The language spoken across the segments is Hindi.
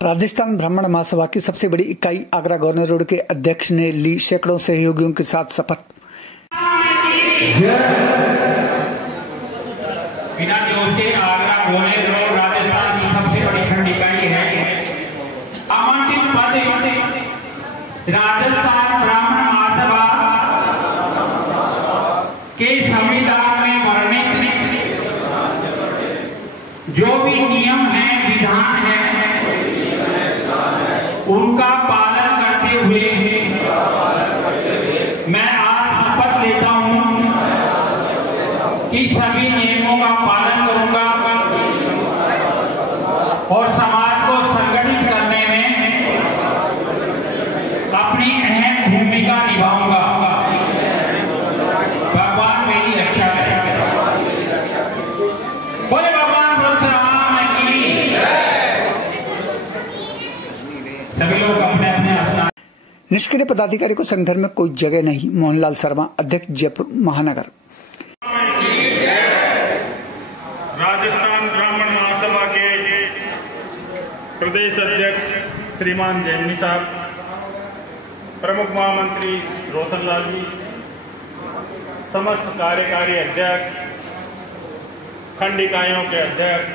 राजस्थान ब्राह्मण महासभा की सबसे बड़ी इकाई आगरा गवर्नर रोड के अध्यक्ष ने ली सैकड़ों सहयोगियों के साथ शपथ। बिना न्यूज के आगरा गवर्नर रोड राजस्थान की सबसे बड़ी खंड इकाई है। आमंत्रित पद राजस्थान ब्राह्मण महासभा के संविधान में वर्णित जो भी नियम है, विधान है, उनका पालन करते हुए मैं आज शपथ लेता हूं कि सभी नियमों का पालन करूंगा और समाज को संगठित करने में अपनी अहम भूमिका निभाऊंगा। भगवान मेरी रक्षा करें। बोले भगवान परशुराम की। सभी लोग अपने अपने स्थान। निष्क्रिय पदाधिकारी को संगठन में कोई जगह नहीं। मोहनलाल शर्मा, अध्यक्ष जयपुर महानगर। राजस्थान ब्राह्मण महासभा के प्रदेश अध्यक्ष श्रीमान जैमिनी साहब, प्रमुख महामंत्री रोशनलाल जी, समस्त कार्यकारी अध्यक्ष, खंड इकाइयों के अध्यक्ष,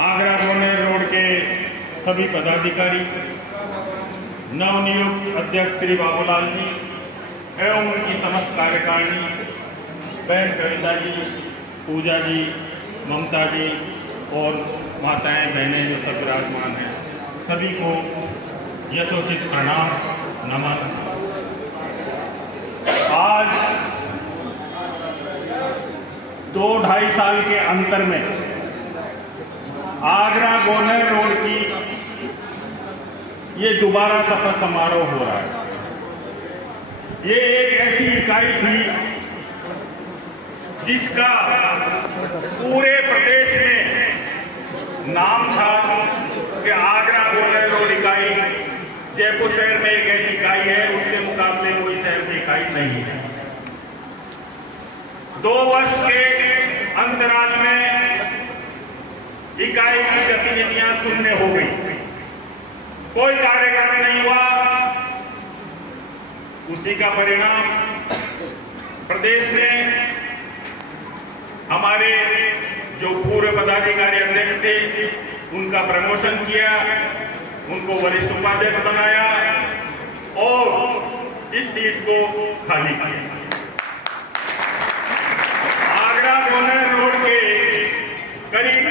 आगरा गवर्नर रोड के सभी पदाधिकारी, नवनियुक्त अध्यक्ष श्री बाबूलाल जी एवं उनकी समस्त कार्यकारिणी, बहन कविता जी, पूजा जी, ममता जी और माताएं बहनें जो सब विराजमान हैं, सभी को यथोचित प्रणाम नमन। आज 2-2.5 साल के अंतर में आगरा गवर्नर रोड की ये दोबारा शपथ समारोह हो रहा है। ये एक ऐसी इकाई थी जिसका पूरे प्रदेश में नाम था कि आगरा गवर्नर रोड इकाई जयपुर शहर में एक ऐसी इकाई है, उसके मुकाबले कोई शहर में इकाई नहीं है। 2 वर्ष के अंतराल में इकाई की गतिविधियां शून्य हो गई, कोई कार्यक्रम नहीं हुआ। उसी का परिणाम प्रदेश में हमारे जो पूर्व पदाधिकारी अध्यक्ष थे उनका प्रमोशन किया, उनको वरिष्ठ उपाध्यक्ष बनाया और इस सीट को खाली किया। आगरा गवर्नर रोड के करीब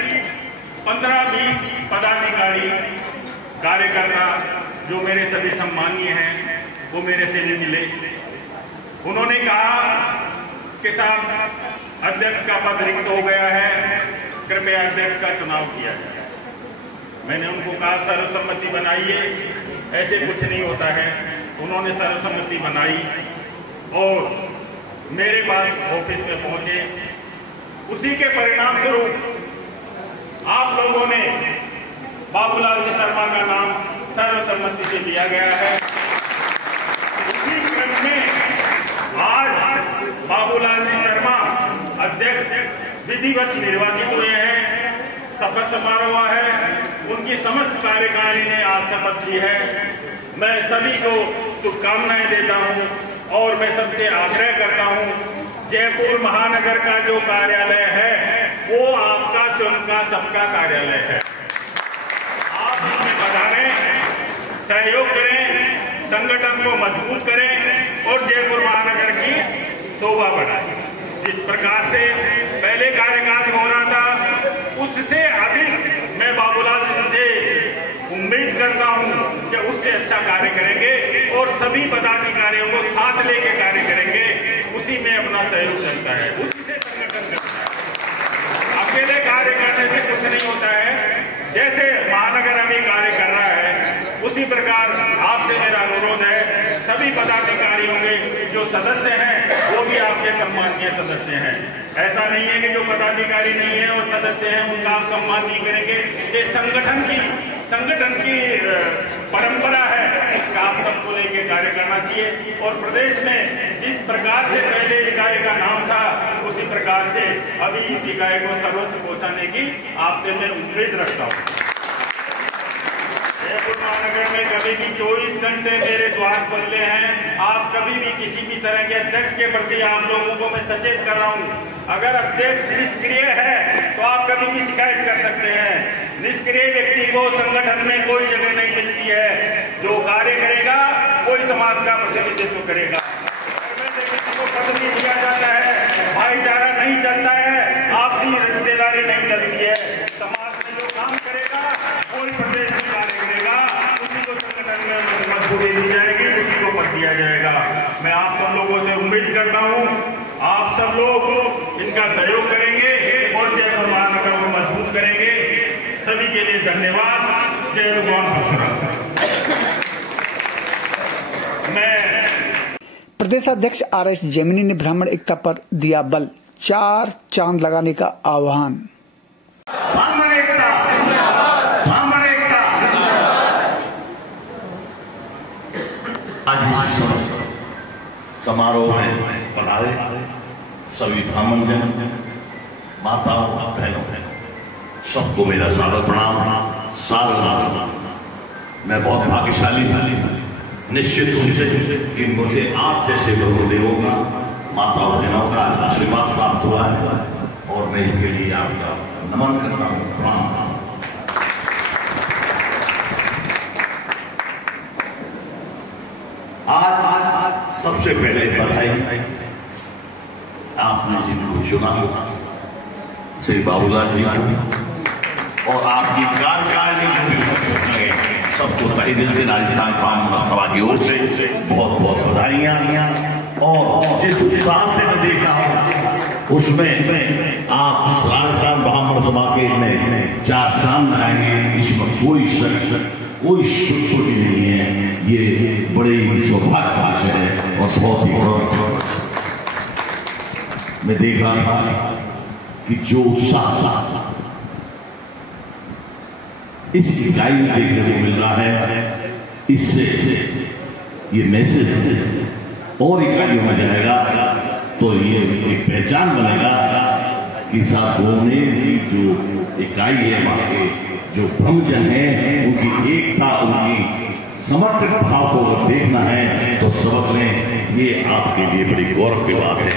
15-20 पदाधिकारी कार्यकर्ता जो मेरे सभी सम्मानीय हैं वो मेरे से नहीं मिले। उन्होंने कहा कि साहब अध्यक्ष का पद रिक्त हो गया है, कृपया अध्यक्ष का चुनाव किया जाए। मैंने उनको कहा सर्वसम्मति बनाइए, ऐसे कुछ नहीं होता है। उन्होंने सर्वसम्मति बनाई और मेरे पास ऑफिस में पहुंचे। उसी के परिणाम स्वरूप आप लोगों ने बाबूलाल जी शर्मा का नाम सर्वसम्मति से दिया गया है। उसी क्रम में आज बाबूलाल जी शर्मा अध्यक्ष विधिवत निर्वाचित हुए हैं। शपथ समारोह है, उनकी समस्त कार्यकारिणी ने आज शपथ ली है। मैं सभी को शुभकामनाएं देता हूं और मैं सबसे आग्रह करता हूं, जयपुर महानगर का जो कार्यालय है वो आपका स्वयं का सबका कार्यालय है। आप इसमें पधारें, सहयोग करें, संगठन को मजबूत करें और जयपुर महानगर की शोभा बढ़ाएं। जिस प्रकार से पहले कार्यकाल हो रहा था उससे अधिक मैं बाबूलाल जी से उम्मीद करता हूं कि उससे अच्छा कार्य करेंगे और सभी पदाधिकारियों को साथ लेके कार्य करेंगे। उसी में अपना सहयोग चलता है, उसी से संगठन करता है। अकेले कार्य करने से कुछ नहीं होता है। जैसे महानगर अभी कार्य कर रहा है उसी प्रकार आपसे मेरा अनुरोध है, सभी पदाधिकारियों के जो सदस्य हैं वो भी आपके सम्मानीय सदस्य हैं। ऐसा नहीं है कि जो पदाधिकारी नहीं है और सदस्य हैं उनका आप सम्मान नहीं करेंगे। ये संगठन की परंपरा है कि आप सबको लेके कार्य करना चाहिए। और प्रदेश में जिस प्रकार से पहले इकाई का नाम था उसी प्रकार से अभी इस इकाई को सर्वोच्च पहुंचाने की आपसे मैं उम्मीद रखता हूं। कि 24 घंटे मेरे द्वार खुले हैं। आप कभी भी किसी भी तरह के अध्यक्ष के प्रति आप लोगों को मैं सचेत कर रहा हूँ, अगर अध्यक्ष निष्क्रिय है तो आप कभी भी शिकायत कर सकते हैं। निष्क्रिय व्यक्ति को संगठन में कोई जगह नहीं मिलती है। जो कार्य करेगा कोई समाज का प्रतिनिधित्व करेगा। किसी को पद नहीं दिया जाता है, भाईचारा नहीं चलता है, आपसी रिश्तेदारी नहीं चलती है। समाज में जो काम करेगा कोई प्रदेश में कार्य करेगा, उसी को संगठन में मजबूती दी जाएगी, उसी को पद दिया जाएगा। मैं आप सब लोगों से उम्मीद करता हूँ आप सब लोग इनका सहयोग करेंगे और जयपुर महानगर को मजबूत करेंगे। सभी के लिए धन्यवाद। जय भगवान परशुराम। प्रदेश अध्यक्ष RS जैमिनी ने ब्राह्मण एकता पर दिया बल, 4 चांद लगाने का आह्वान। ब्राह्मण एकता, ब्राह्मण एकता। आज इस समारोह में पधारे सभी ब्राह्मण जन, माताओं, बहनों, सबको मेरा सादर प्रणाम, सादर नमन। मैं बहुत भाग्यशाली हूँ निश्चित रूप से कि मुझे आप जैसे गुरुदेवों का, माताओं बहनों का आशीर्वाद प्राप्त हुआ है और मैं इसके लिए आपका नमन करता हूँ, प्रणाम करता हूँ। आज सबसे पहले बधाई आपने जिनको चुना, श्री बाबूलाल जी को और आपकी कार्यकारिणी जो भी सबको तहे दिल से राजस्थान ब्राह्मण सभा की ओर से बहुत बहुत बधाइयां। और जिस उत्साह से मैं देख रहा हूं उसमें आप इस राजस्थान ब्राह्मण सभा के में 4 चांद लगाएंगे, इसमें कोई शक, कोई शुक्र नहीं है। ये बड़े ही सौभाग्य का विषय है और बहुत ही गौरव। मैं देख रहा था कि जो उत्साह इस इकाई में देखने को मिल रहा है, इससे ये मैसेज और इकाइयों में जाएगा तो ये एक पहचान बनेगा कि साथ होने की जो इकाई है, वहां के जो ब्रह्मजन है, उनकी एकता, उनकी समर्पित भाव को अगर देखना है तो सबक में ये आपके लिए बड़ी गौरव की बात है।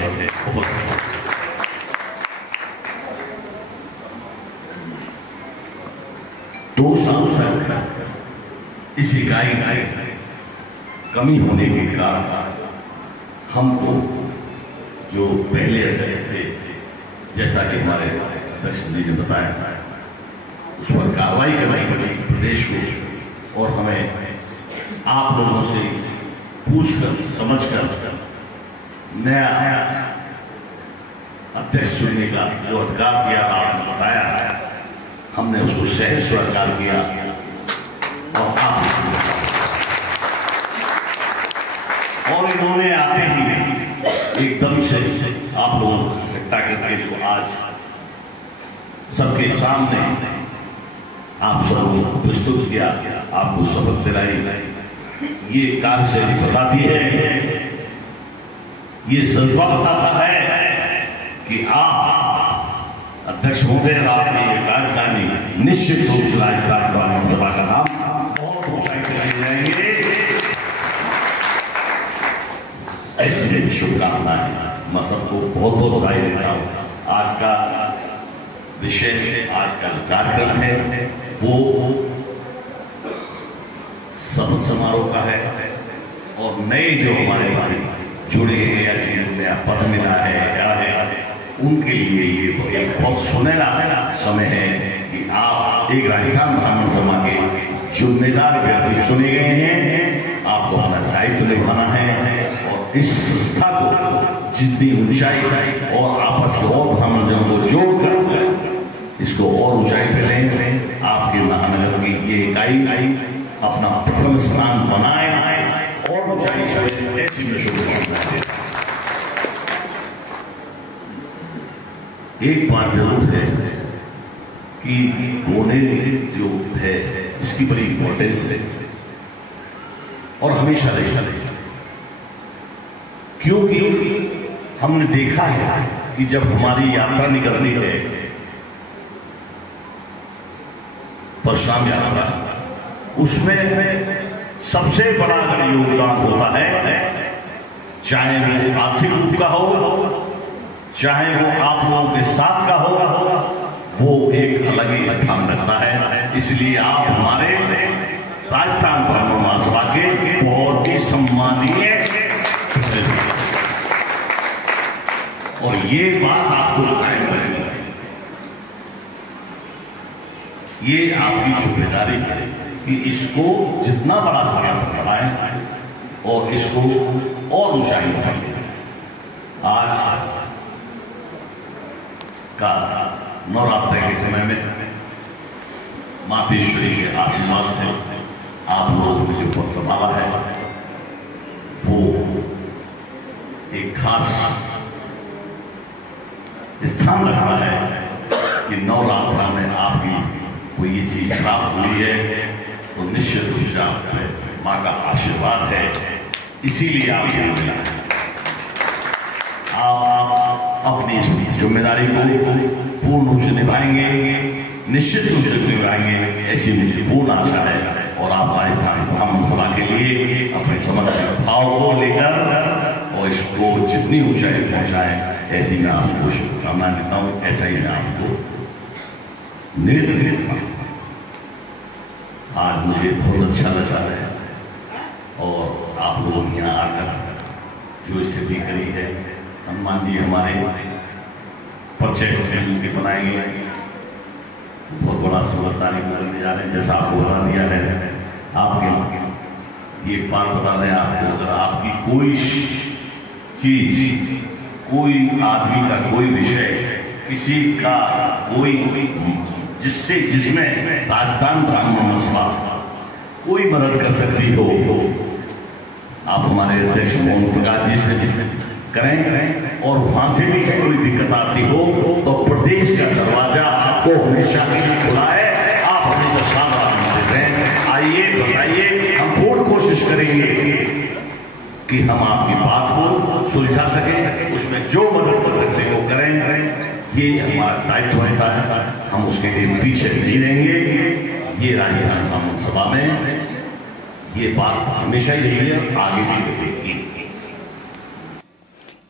दो साल तक इस इकाई कमी होने के कारण हमको जो पहले अध्यक्ष थे, जैसा कि हमारे अध्यक्ष ने जो बताया, उस पर कार्रवाई करनी पड़ी प्रदेश को और हमें आप लोगों से पूछकर समझकर नया अध्यक्ष चुनने का जो अधिकार किया आपने बताया, हमने उसको सहज स्वीकार किया और इन्होंने आते ही एकदम से आप लोगों को इकट्ठा करके जो आज सबके सामने आप सबको प्रस्तुत किया, आपको शपथ दिलाई, ये कार्यशैली बताती है, ये जज्बा बताता है कि आप अध्यक्ष होते आपने ये कार्यकारिणी निश्चित रूप से राजस्थान ब्राह्मण सभा का नाम बहुत ऊंचाई पे ले जाएंगे। ऐसी मेरी शुभकामनाएं, मैं सबको बहुत बहुत बधाई देता हूँ। आज का विषय, आज का कार्यक्रम है वो शपथ समारोह का है और नए जो हमारे भाई जुड़े हैं या जिन्हें नया पद मिला है क्या है, उनके लिए ये एक बहुत सुनहरा समय है कि आप एक राजस्थान ब्राह्मण सभा के जिम्मेदार व्यक्ति चुने गए हैं। आपको अपना दायित्व निभाना है और इस संस्था को जितनी ऊंचाई और आपस के और ब्राह्मण जनों को जोड़कर इसको और ऊंचाई पे लें। आपके महानगर की ये इकाई अपना प्रथम स्थान बनाए और ऊंचाई चले, ऐसी में शुभकामनाएं। एक बात जरूर है कि होने जो है इसकी बड़ी इंपॉर्टेंस है और हमेशा रहेगी, क्योंकि हमने देखा है कि जब हमारी यात्रा निकलती है, परशुराम यात्रा, उसमें सबसे बड़ा अगर योगदान होता है, चाहे वो आर्थिक रूप का हो, चाहे वो आप लोगों के साथ का हो, वो एक अलग ही स्थान रखता है। इसलिए आप हमारे राजस्थान ब्राह्मण महासभा के बहुत ही सम्मानीय, और ये बात आपको बताएं पड़ेगी, ये आपकी जिम्मेदारी है कि इसको जितना बड़ा बढ़ाएं और इसको और ऊंचाई पर ले जाएं। आज का नवरात्र के समय में मातेश्वरी के आशीर्वाद से आप लोगों ने जो पद संभाला है वो एक खास स्थान रख रहा है कि नवरात्र में आपकी कोई ये चीज प्राप्त हुई है तो निश्चित रूप से आप पे माँ का आशीर्वाद है, इसीलिए आपको मिला है। आप अपनी इस जिम्मेदारी को पूर्ण रूप से निभाएंगे, निश्चित रूप से निभाएंगे, ऐसी मुझे पूर्ण आशा है। और आप राजस्थान ब्राह्मण सभा के लिए अपने समर्पित भाव को लेकर और इसको जितनी ऊंचाई पहुंचाएं, ऐसी मैं आपको शुभकामनाएं देता हूं। ऐसा ही मैं आपको निवेदन करता हूं। आज मुझे बहुत अच्छा लगा है और आप लोगों ने यहाँ आकर जो स्थिति करी है, हनुमान जी हमारे परिचय के बनाए गए, बहुत बड़ा समझदारी को करने जा रहे हैं। जैसा आपको बता दिया है, आपके ये बात बता दें आपको, अगर आपकी कोई चीज, कोई आदमी का कोई विषय, किसी का कोई जिसमें राजस्थान ब्राह्मण सभा कोई मदद कर सकती हो, आप हमारे अध्यक्ष मोहन प्रकाश जी से करें। और वहां से भी कोई दिक्कत आती हो तो प्रदेश का दरवाजा आपको हमेशा के लिए खुला है, आप हमेशा सावधान रहते हैं। आइए, बताइए, हम पूर्ण कोशिश करेंगे कि हम आपकी बात को सुलझा सकें, उसमें जो मदद कर सकते हो करें। ये हमारा दायित्व होता है, हम उसके लिए पीछे नहीं रहेंगे। ये राजस्थान ब्राह्मण सभा में ये बात हमेशा ही रही है, आगे भी रहेगी।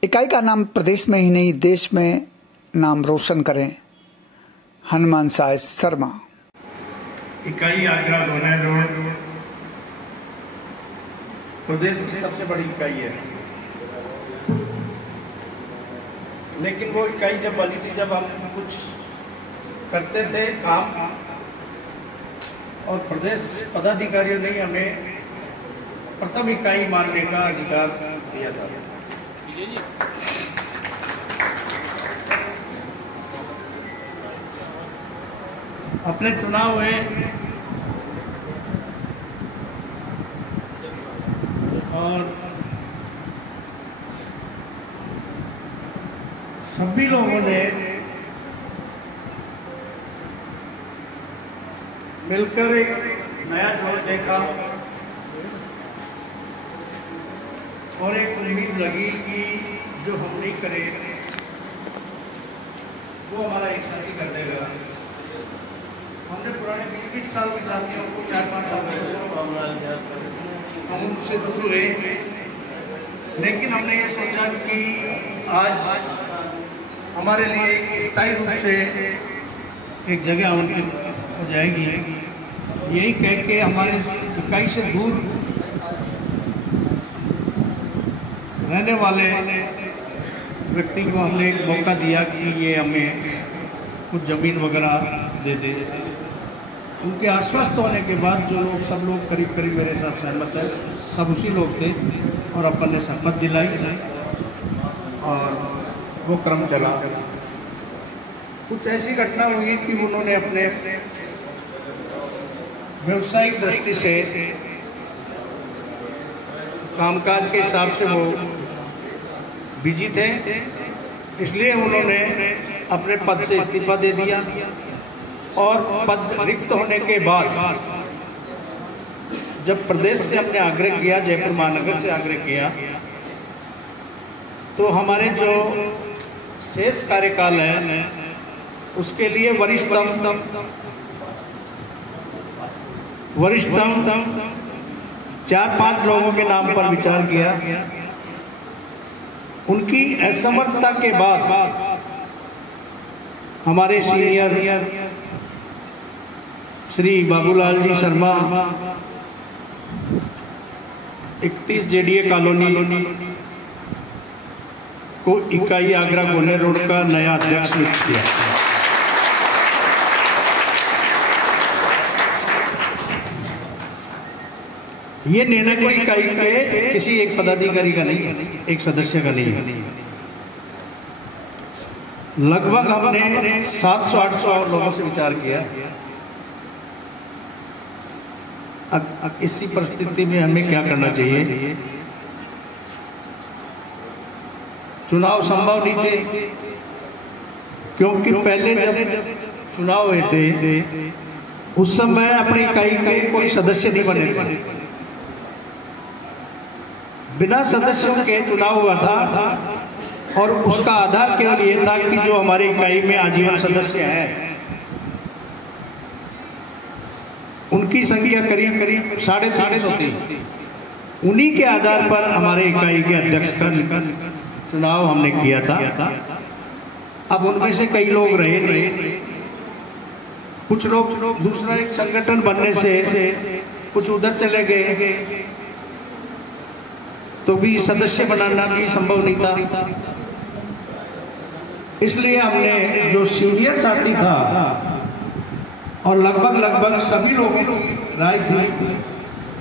इकाई का नाम प्रदेश में ही नहीं देश में नाम रोशन करें, हनुमान साय शर्मा। इकाई आगरा गोनेर रोड प्रदेश की सबसे बड़ी इकाई है, लेकिन वो इकाई जब बनी थी, जब हम कुछ करते थे काम, और प्रदेश पदाधिकारियों ने हमें प्रथम इकाई मानने का अधिकार दिया था। अपने चुनाव हुए और सभी लोगों ने मिलकर एक नया जोर देखा और एक उम्मीद लगी कि जो हम नहीं करें वो हमारा एक साथी कर देगा। हमने पुराने 20 साल के साथियों को 4-5 साल हम उनसे दूर हुए, लेकिन हमने ये सोचा कि आज हमारे लिए स्थायी रूप से एक जगह आवंटित हो जाएगी। यही कह के हमारे इकाई से दूर रहने वाले व्यक्ति को हमने एक मौका दिया कि ये हमें कुछ ज़मीन वगैरह दे दे। उनके आश्वस्त होने के बाद जो लोग, सब लोग करीब करीब मेरे साथ सहमत है, सब उसी लोग थे, और अपन ने शपथ दिलाई और वो क्रम चला। कुछ ऐसी घटना हुई कि उन्होंने अपने व्यवसायिक दृष्टि से, कामकाज के हिसाब से वो बिजी थे, इसलिए उन्होंने अपने पद से इस्तीफा दे दिया। और पद रिक्त होने के बाद जब प्रदेश से हमने आग्रह किया, जयपुर महानगर से आग्रह किया, तो हमारे जो शेष कार्यकाल है उसके लिए वरिष्ठतम 4-5 लोगों के नाम पर विचार किया। उनकी असमर्थता के बाद हमारे senior Shri Babulal ji Sharma 31 JDA colony को इकाई आगरा गोनेर रोड का नया अध्यक्ष नियुक्त किया। ये निर्णय कोई इकाई के किसी एक पदाधिकारी का नहीं है, एक सदस्य का नहीं है। लगभग हमने 700-800 लोगों से विचार किया। अब इसी परिस्थिति में हमें क्या करना चाहिए? चुनाव संभव नहीं थे, क्योंकि पहले जब चुनाव हुए थे उस समय अपनी इकाई के कोई सदस्य नहीं बने थे। बिना सदस्यों के चुनाव हुआ था और उसका आधार केवल ये था कि जो हमारी इकाई में आजीवन सदस्य हैं उनकी संख्या करीब 350 थी। उन्हीं के आधार पर हमारे इकाई के अध्यक्ष का चुनाव हमने किया था। अब उनमें से कई लोग रहे नहीं, कुछ लोग दूसरा एक संगठन बनने से कुछ उधर चले गए, तो भी सदस्य बनाना भी संभव नहीं था। इसलिए हमने जो सीनियर साथी था और लगभग सभी लोगों की राय थी,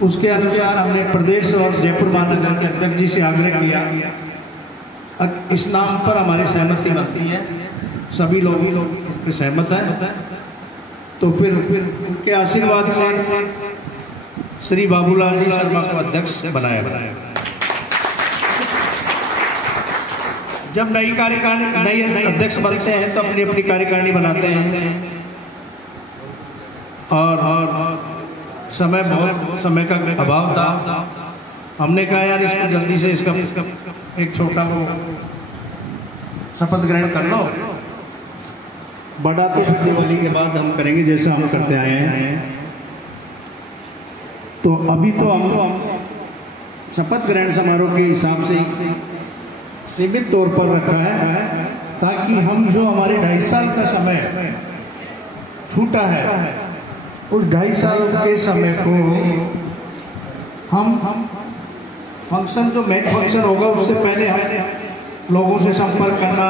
उसके अनुसार हमने प्रदेश और जयपुर महानगर के अध्यक्ष जी से आग्रह किया। इस नाम पर हमारी सहमति बनती है, सभी लोग इस पर सहमत हैं, तो फिर उनके आशीर्वाद से श्री बाबूलाल जी शर्मा को अध्यक्ष बनाया। जब नई अध्यक्ष बनते हैं तो अपनी अपनी कार्यकारिणी बनाते हैं और समय का अभाव था। हमने कहा यार इसको जल्दी से इसका एक छोटा वो शपथ ग्रहण कर लो, बड़ा तो दिवाली के बाद हम करेंगे जैसे हम करते आए हैं। तो अभी तो हम शपथ ग्रहण समारोह के हिसाब से सीमित तौर पर रखा है, ताकि हम जो हमारे 2.5 साल का समय छूटा है उस 2.5 साल के समय को हम फंक्शन जो मेन फंक्शन होगा उससे पहले हम लोगों से संपर्क करना,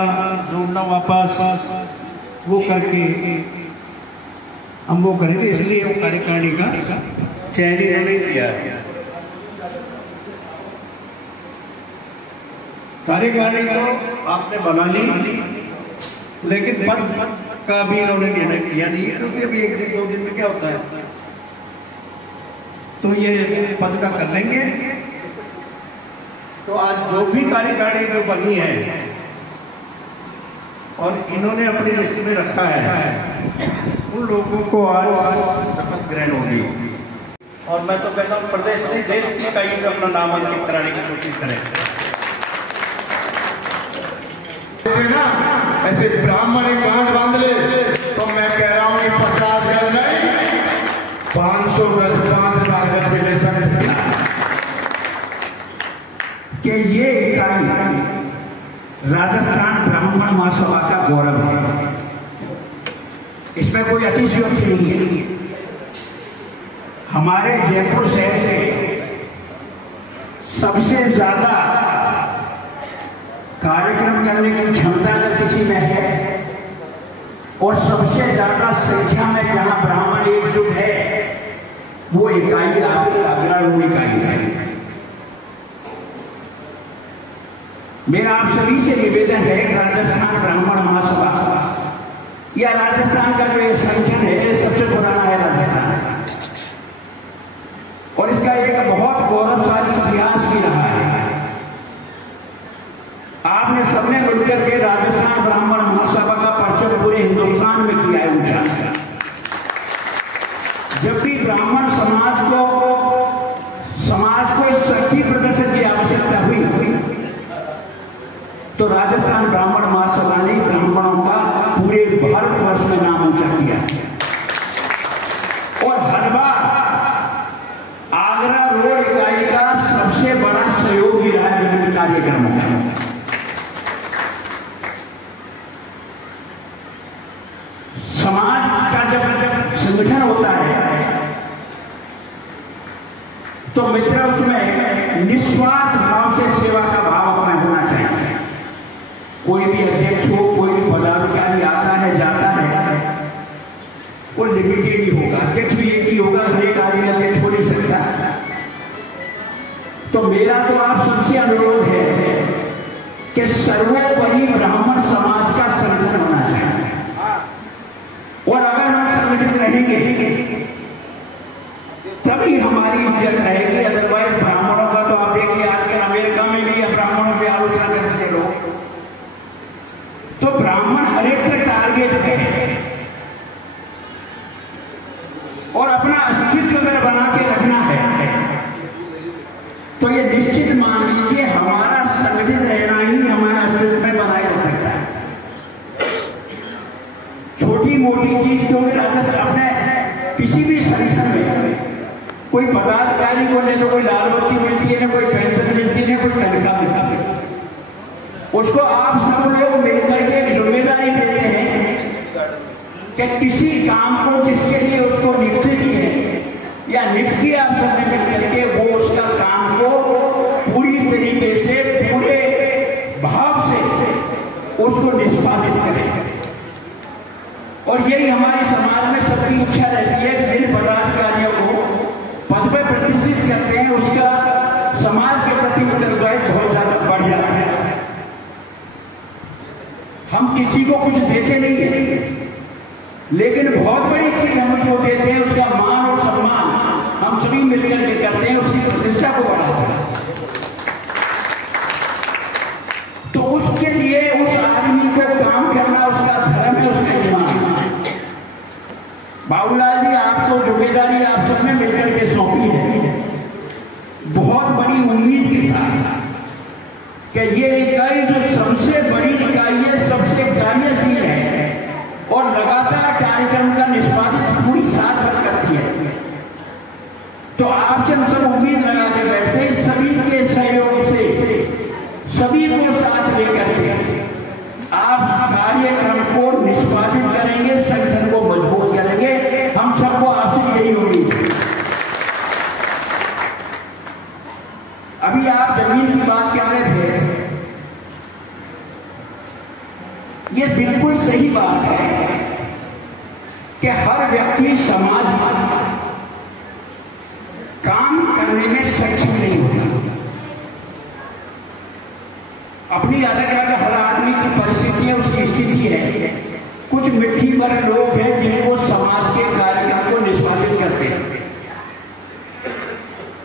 जोड़ना वापस वो करके हम वो करेंगे। इसलिए वो कार्यकारिणी का चयन इन्होंने किया है। कार्यकारिणी तो आपने बना ली, लेकिन पद का भी इन्होंने निर्णय किया नहीं है, क्योंकि अभी 1-2 दिन में क्या होता है, तो ये पद का कर लेंगे। तो आज जो भी कार्यकारिणी जो बनी है और इन्होंने अपनी लिस्ट में रखा है, उन लोगों को आज शपथ ग्रहण होगी। और मैं तो कहता हूँ प्रदेश से देश की इकाई में अपना नाम अंकित कराने की कोशिश करें। ना ऐसे ब्राह्मण एक गांठ बांध ले, तो मैं कह रहा हूँ कि 50 गज नहीं, 500 गज 5000 गज मिले सकते कि ये इकाई राजस्थान ब्राह्मण महासभा का गौरव है। इसमें कोई अतिशयोक्ति नहीं है। हमारे जयपुर शहर के सबसे ज्यादा कार्यक्रम करने की क्षमता अगर किसी में है और सबसे ज्यादा संख्या में जहां ब्राह्मण एकजुट है, वो इकाई आपकी आगरा रोड इकाई है। मेरा आप सभी से निवेदन है कि राजस्थान ब्राह्मण महासभा या राजस्थान का जो ये संगठन है, ये सबसे पुराना है राजस्थान का, और इसका एक बहुत गौरवशाली इतिहास भी रहा है। आपने सबने मिलकर के राजस्थान ब्राह्मण महासभा का परचम पूरे हिंदुस्तान में किया है ऊंचा। जब भी ब्राह्मण समाज को शक्ति प्रदर्शन की आवश्यकता हुई तो राजस्थान ब्राह्मण महासभा ने ब्राह्मणों का पूरे भारतवर्ष में नाम ऊंचा किया और हर बार आगरा रोड सहयोग भी रहा है विभिन्न कार्यक्रमों में। समाज का जब संगठन होता है तो मित्र उसमें निस्वार्थ भाव से सेवा का भाव अपना होना चाहिए। कोई भी अध्यक्ष हो, कोई भी पदाधिकारी आता है जाता है, वो लिमिटेड ही होगा, अध्यक्ष भी एक ही होगा, हर एक आदमी अध्यक्ष हो नहीं सकता। तो मेरा तो आप सबसे अनुरोध है कि सर्वोपरि ब्राह्मण समाज का संगठन होना चाहिए, और अगर हम संगठित रहेंगे तभी हमारी इज्जत रहेगी। अदरवाइज ब्राह्मणों का तो आप देखिए आजकल अमेरिका में भी ब्राह्मणों की आलोचना करते लोग, तो ब्राह्मण हर एक का टारगेट है और अपना अस्तित्व अगर बना के रखना है तो ये निश्चित मान लीजिए हमारा संगठित रहना ही हमारा अस्तित्व में बनाए रख सकता है। छोटी मोटी चीज तो अपने किसी भी संगठन में कोई पदाधिकारी को नहीं तो कोई लाल बत्ती मिलती है, ना कोई पेंशन मिलती है, ना कोई तनख्वाह मिलती है, उसको आप सब लोग मिलकर के एक जिम्मेदारी देते हैं कि किसी काम को जिसके लिए उसको नियुक्त की है या नियुक्त किया आप सबने मिलकर के वो उसका काम को पूरी तरीके से पूरे भाव से उसको निष्पादित करें। और यही हमारे समाज में सबकी इच्छा रहती है कि जिन पदाधिकारियों को पद पर प्रतिष्ठित करते हैं उसका समाज के प्रति उत्तरदायित्व बहुत ज्यादा बढ़ जाता है। हम किसी को कुछ देते नहीं है, लेकिन बहुत बड़ी चीज हम उसको देते हैं, उसका मान और सम्मान हम सभी मिलकर के करते हैं, उसकी प्रतिष्ठा को बढ़ाते हैं। तो उसके लिए उस आदमी को काम करना उसका धर्म है, उसका ईमान है। बाबूलाल जी, आपको जिम्मेदारी आप सबने मिलकर के सौंपी है बहुत बड़ी उम्मीद के साथ कि ये इकाई जो सबसे बड़ी इकाई है, सबसे कार्यशील है और लगातार कार्यक्रम का निष्पादन पूरी साल भर करती है। तो आपसे हम सब उम्मीद लगा के बैठते हैं सभी के सहयोग से, सभी को साथ लेकर के आप कार्यक्रम को निष्पादित करेंगे, संगठन को मजबूत करेंगे। हम सबको आपसे यही उम्मीद है। अभी आप जमीन की बात कर रहे थे, ये बिल्कुल सही बात है कि हर व्यक्ति समाज में काम करने में सक्षम नहीं होता। अपनी अलग अलग हर आदमी की परिस्थिति है, उसकी स्थिति है। कुछ मिट्टी भर लोग हैं जिनको समाज के कार्यक्रम को निष्पादित करते हैं।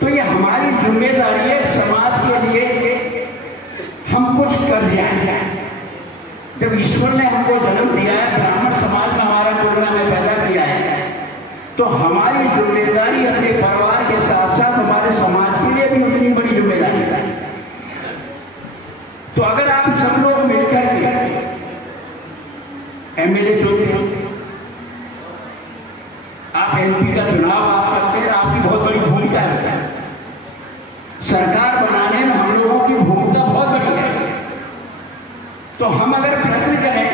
तो ये हमारी जिम्मेदारी है समाज के लिए हम कुछ कर जाए। जब ईश्वर ने हमको जन्म दिया है, ब्राह्मण समाज में हमारा कुलना में पैदा किया है, तो हमारी जिम्मेदारी अपने परिवार के साथ साथ हमारे समाज के लिए भी उतनी बड़ी जिम्मेदारी है। तो अगर आप सब लोग मिलकर के एमएलए चुनते हैं, आप एमपी का चुनाव आप करते हैं, आपकी बहुत बड़ी भूमिका है। सरकार बनाने में हम लोगों की भूमिका बहुत बड़ी है। तो हम अगर प्रयत्न करें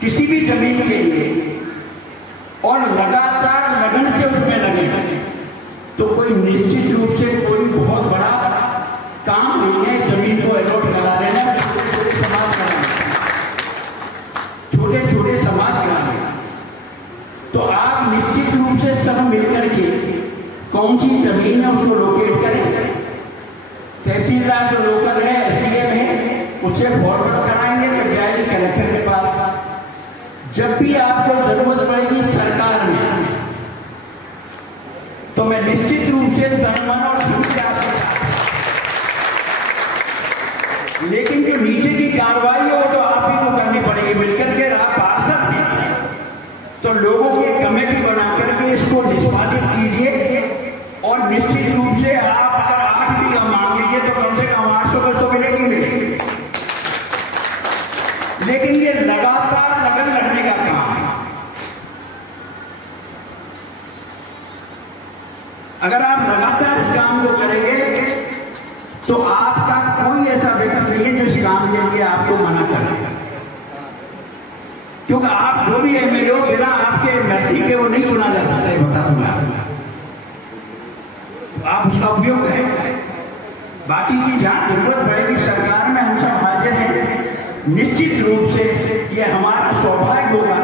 किसी भी जमीन के लिए और लगातार लगन से उसमें लगे, तो कोई निश्चित रूप से कोई बहुत बड़ा काम नहीं है जमीन को अलॉट करा देना, छोटे छोटे समाज कराने। तो आप निश्चित रूप से सब मिलकर के कौन सी जमीन है उसको लोकेट करें। तहसीलदार जो लोकल है, एसडीएम है, उससे फॉरवर्ड कराएंगे तो जाएगी कलेक्टर के पास। जब भी आपको जरूरत पड़ेगी सरकार में, तो मैं निश्चित रूप से तन मन और धन से आ सकता। लेकिन जो नीचे की कार्रवाई है वो तो आप ही को करनी पड़ेगी मिलकर के। आप पार्षद हैं तो लोगों की कमेटी बना करके इसको निष्पादित कीजिए, और निश्चित रूप से आप अगर 8 भी मांगेंगे तो कम से कम 800 बस तो मिलेगी मिलेगी। लेकिन ये लगातार लगन रखने का काम है। अगर आप लगातार इस काम को करेंगे तो आपका कोई ऐसा व्यक्ति नहीं है जो इस काम के लिए आपको मना कर देगा, क्योंकि आप जो भी एमएलए हो बिना आपके मर्जी के वो नहीं चुना जा सकता है, बता दूंगा। आप उसका उपयोग करें। बाकी की जहां जरूरत पड़ेगी सरकार में हम सब हाजिर हैं। निश्चित रूप से ये हमारा सौभाग्य होगा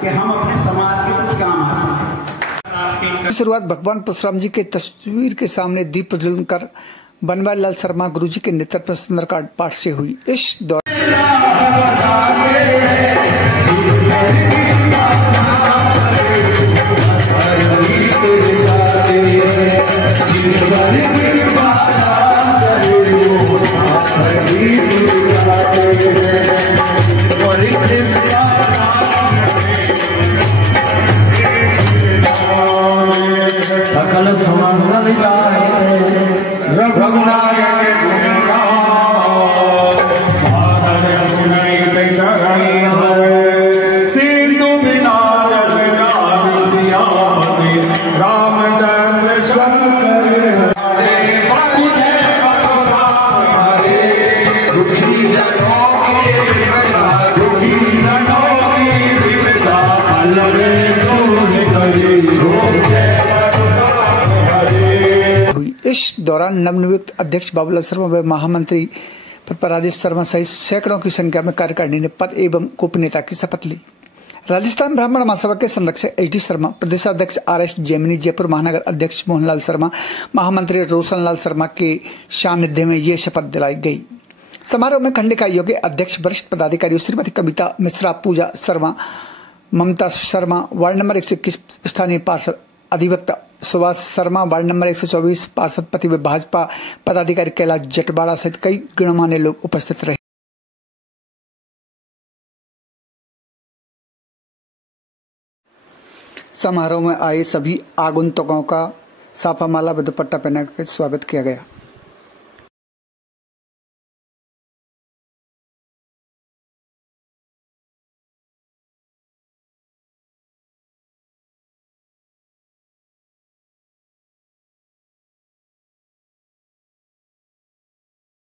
कि हम अपने समाज के कुछ काम आ सकें। शुरुआत भगवान परशुराम जी के तस्वीर के सामने दीप प्रज्वलन कर बनवारी लाल शर्मा गुरु जी के नेतृत्व में सुंदरकांड पाठ से हुई। इस दौरान सकल सुमंगल जाए रघुनायक सिंधु बिना जग जाहि सियापति रामचंद्र शंकर इस दौरान नवनियुक्त अध्यक्ष बाबूलाल शर्मा व महामंत्री पर राजेश शर्मा सहित सैकड़ों की संख्या में कार्यकारिणी ने पद एवं गोपनीयता की शपथ ली। राजस्थान ब्राह्मण महासभा के संरक्षक एच डी शर्मा, प्रदेशाध्यक्ष आर.एस. जैमिनी, जयपुर महानगर अध्यक्ष मोहनलाल शर्मा, महामंत्री रोशनलाल शर्मा के सानिध्य में ये शपथ दिलाई गई। समारोह में खंड इकाइयों के अध्यक्ष वरिष्ठ पदाधिकारियों श्रीमती कविता मिश्रा, पूजा शर्मा, ममता शर्मा, वार्ड नंबर 121 स्थानीय पार्षद अधिवक्ता सुभाष शर्मा, वार्ड नंबर 124 पार्षद पति व भाजपा पदाधिकारी कैलाश जटवाड़ा सहित कई गणमान्य लोग उपस्थित रहे। समारोह में आए सभी आगंतुकों का साफा माला व दुपट्टा पहनाकर स्वागत किया गया।